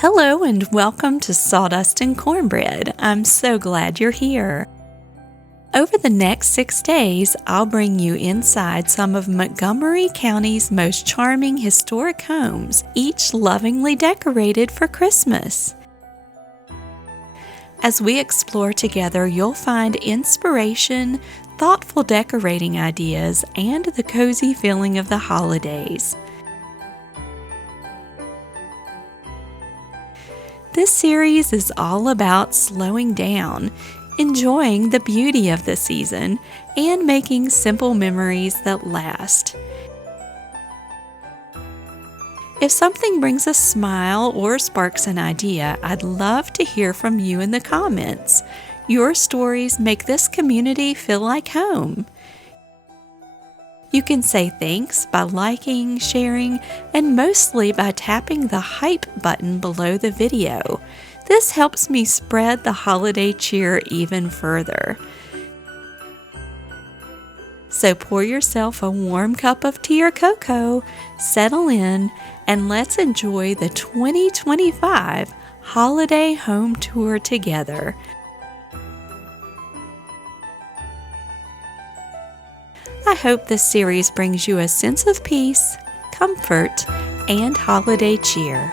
Hello and welcome to Sawdust and Cornbread. I'm so glad you're here. Over the next 6 days, I'll bring you inside some of Montgomery County's most charming historic homes, each lovingly decorated for Christmas. As we explore together, you'll find inspiration, thoughtful decorating ideas, and the cozy feeling of the holidays. This series is all about slowing down, enjoying the beauty of the season, and making simple memories that last. If something brings a smile or sparks an idea, I'd love to hear from you in the comments. Your stories make this community feel like home. You can say thanks by liking, sharing, and mostly by tapping the hype button below the video. This helps me spread the holiday cheer even further. So pour yourself a warm cup of tea or cocoa, settle in, and let's enjoy the 2025 Holiday Home Tour together. I hope this series brings you a sense of peace, comfort, and holiday cheer.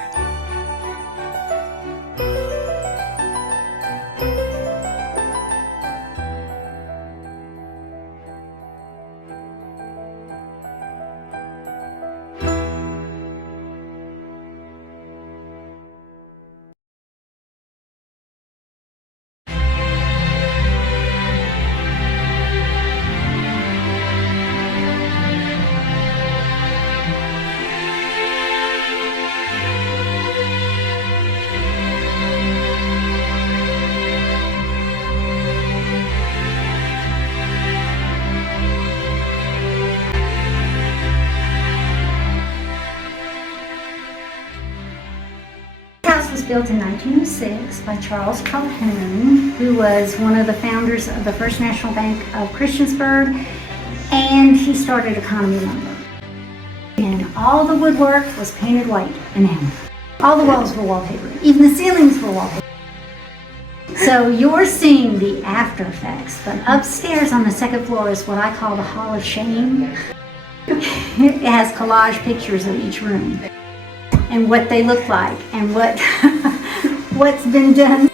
The house was built in 1906 by Charles Calhoun, who was one of the founders of the First National Bank of Christiansburg, and he started Economy Lumber. And all the woodwork was painted white enamel. All the walls were wallpapered. Even the ceilings were wallpapered. So you're seeing the after effects, but upstairs on the second floor is what I call the Hall of Shame. It has collage pictures of each room and what they look like and what's been done.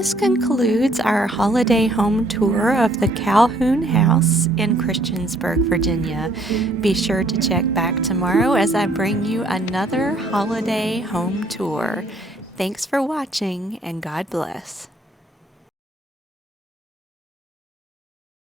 this concludes our holiday home tour of the Calhoun House in Christiansburg, Virginia. Be sure to check back tomorrow as I bring you another holiday home tour. Thanks for watching, and God bless.